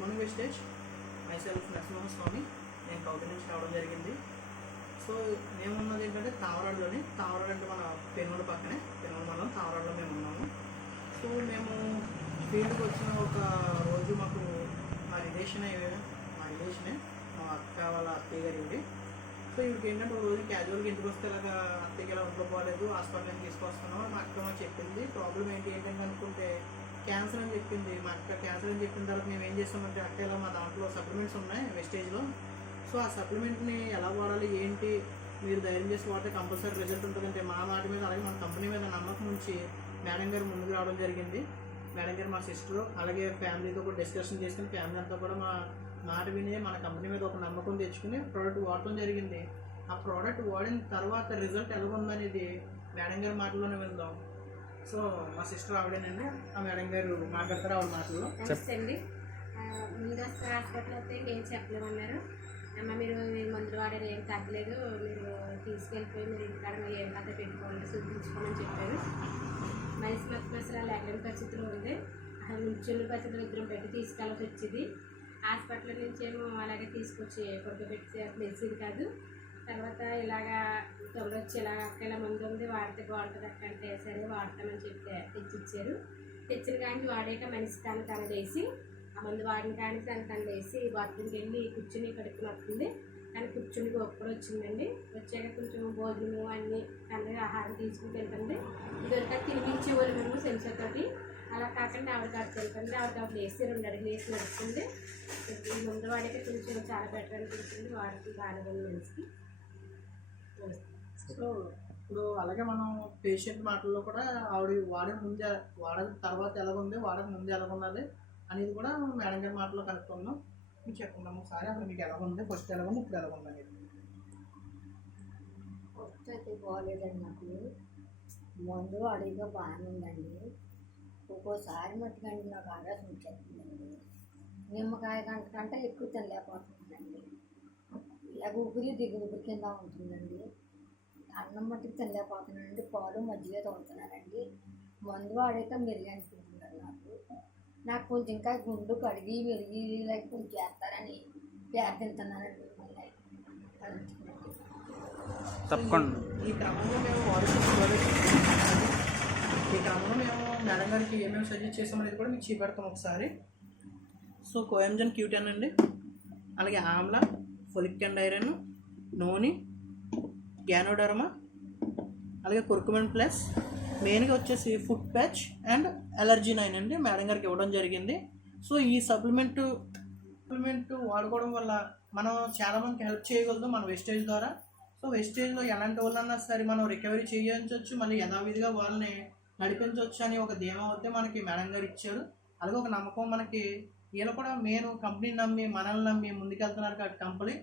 Morning wastage. Myself Narasimhaswamy. నేను కౌటి నుంచి రావడం జరిగింది. సో మేమున్నది ఏంటంటే తామరాడులోని. తామరాడు అంటే మన పెనుమల పక్కనే, పెనుమల మండలం తామరాడులో మేము ఉన్నాము. సో మేము ఫీల్డ్కి వచ్చిన ఒక రోజు మాకు మా రిలేషనే మా అక్క వాళ్ళ అత్తయ్య గారి ఉండి. సో ఇవిడికి ఏంటంటే ఒక రోజు క్యాజువల్గా ఇంటికి వస్తే ఇలాగా అత్తయ్యకి ఇలా ఒంట్లో పోలేదు, హాస్పిటల్కి తీసుకొస్తున్నాం మా అక్క మాకు చెప్పింది. ప్రాబ్లం ఏంటంటే అనుకుంటే క్యాన్సర్ అని చెప్పింది. మా అక్క క్యాన్సర్ అని చెప్పిన తర్వాత మేము ఏం చేస్తామంటే అక్క ఇలా మా దాంట్లో సప్లిమెంట్స్ ఉన్నాయి వెస్టేజ్లో. సో ఆ సప్లిమెంట్ని ఎలా వాడాలి ఏంటి, మీరు ధైర్యం చేసి వాడితే కంపల్సరీ రిజల్ట్ ఉంటుందంటే మా మాట మీద అలాగే మన కంపెనీ మీద నమ్మకం నుంచి మేడం గారు ముందుకు రావడం జరిగింది. మేడం గారు మా సిస్టర్ అలాగే ఫ్యామిలీతో కూడా డిస్కషన్ చేసుకుని ఫ్యామిలీ అంతా కూడా మా మాట విని మన కంపెనీ మీద ఒక నమ్మకం తెచ్చుకుని ప్రోడక్ట్ వాడటం జరిగింది. ఆ ప్రోడక్ట్ వాడిన తర్వాత రిజల్ట్ ఎలా ఉందనేది మేడం గారి మాటల్లోనే విందాం. సో మా సిస్టర్ ఆవిడేనండి, ఆ మేడం గారు మాట్లాడతారు ఆవిడ మాటల్లో. నమస్తే అండి. ముందు హాస్పిటల్ అయితే ఏం చెప్పలేమన్నారు. అమ్మ మీరు మందులు వాడారు, ఏం తగ్గలేదు, మీరు తీసుకెళ్ళిపోయి మీరు ఇంటికాడ మీరు ఏం కథ పెట్టుకోండి, చూపించుకోమని చెప్పారు. మనిషి అసలు లేకలేని పరిస్థితులు ఉంది. అసలు నుంచున్న పరిస్థితులు ఇద్దరం పెట్టి తీసుకెళ్ళాల్సి వచ్చేది. హాస్పిటల్ నుంచి ఏమో అలాగే తీసుకొచ్చి పడుకోబెట్టి తెలిసేది కాదు. తర్వాత ఇలాగా తొమ్మిది వచ్చి ఇలాగ అక్క ఇలా మందు ఉంది వాడితే బాగుంటుంది అక్క అంటే సరే వాడతామని చెప్తే తెచ్చిచ్చారు. తెచ్చిన కానీ వాడాక మనిషి తను వేసి ఆ మందు వాడిన కానీ తను వేసి బాత్రూమ్కి వెళ్ళి కూర్చుని కడుపు నొప్పింది. కానీ కూర్చుని గొప్పలు వచ్చిందండి. వచ్చాక కొంచెం భోజనము అన్నీ తనకి ఆహారం తీసుకుని తింటుంది. ఇదివరకు తినిపించేవాళ్ళు మేము సెన్సర్తోటి. అలా కాకుండా ఆవిడ కాదు తింటుంది. ఆవిడ వేసి 2 అడుగులు వేసి నడుస్తుంది. ముందు వాడితే కొంచెం చాలా బెటర్ అనిపించింది. వాడికి బాగానే ఉంది మనిషికి. సో ఇప్పుడు అలాగే మనం పేషెంట్ మాటల్లో కూడా ఆవిడ వాడిన తర్వాత ఎలాగుంది, వాడక ముందు ఎలాగున్నది అనేది కూడా మేడం గారి మాటలో కనుక్కుందాం. మీకు చెప్పుకుందాం ఒకసారి అసలు మీకు ఎలా ఉంది, ఫస్ట్ ఎలా ఉంది, ఇప్పుడు ఎలా ఉంది అనేది. ఫస్ట్ అయితే బాగోలేదండి. నాకు మందు అడిగిగా బాగానే ఉందండి. ఒక్కోసారి మట్టుకండి నాకు ఆగాసం వచ్చేస్తుందండి. నిమ్మకాయ గంట కంటే ఎక్కువ తినలేకపోతుందండి. ఇలా ఊపిరి దిగుబడి కింద ఉంటుందండి. అన్నం మట్టుకు తినలేకపోతున్నానండి. పాలు మజ్జిగ తాగుతున్నానండి. మందు వాడైతే మెరుగు అనిపించిందండి. నాకు కొంచెం ఇంకా గుండు కడిగి మెరిగి కొంచెం చేస్తారని ప్రార్థిస్తున్నానండి. తప్పకుండా ఈ క్రమంలో మేము మేడం గారికి ఏమేమి సజెస్ట్ చేసామనేది కూడా మీకు చూపెడతాం ఒకసారి. సో కోయంజన్ Q10 అండి, అలాగే ఆమ్లా, ఫోలిక్ అండ్ ఐరన్, నూనె, గ్యానోడర్మా, అలాగే కుర్కుమిన్ ప్లస్, మెయిన్గా వచ్చేసి ఫుడ్ ప్యాచ్ అండ్ అలర్జీ 9 అండి మేడం గారికి ఇవ్వడం జరిగింది. సో ఈ సప్లిమెంట్ వాడుకోవడం వల్ల మనం చాలామందికి హెల్ప్ చేయగలదు మన వెస్టేజ్ ద్వారా. సో వెస్టేజ్లో ఎలాంటి వాళ్ళన్నా సరే మనం రికవరీ చేయించవచ్చు, మళ్ళీ యథావిధిగా వాళ్ళని నడిపించవచ్చు అని ఒక ధీమా అయితే మనకి మేడం గారు ఇచ్చారు. అలాగే ఒక నమ్మకం మనకి వీళ్ళు కూడా మెయిన్ కంపెనీ నమ్మి మనల్ని నమ్మి ముందుకెళ్తున్నారు కాబట్టి కంపెనీ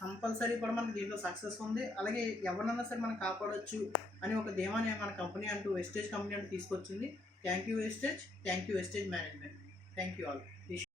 కంపల్సరీ కూడా మనకి దీంట్లో సక్సెస్ ఉంది. అలాగే ఎవరినన్నా సరే మనం కాపాడవచ్చు అని ఒక ధీమాని మన కంపెనీ అంటూ వెస్టేజ్ కంపెనీ అంటూ తీసుకొచ్చింది. Thank you Vestige, thank you Vestige management, thank you all.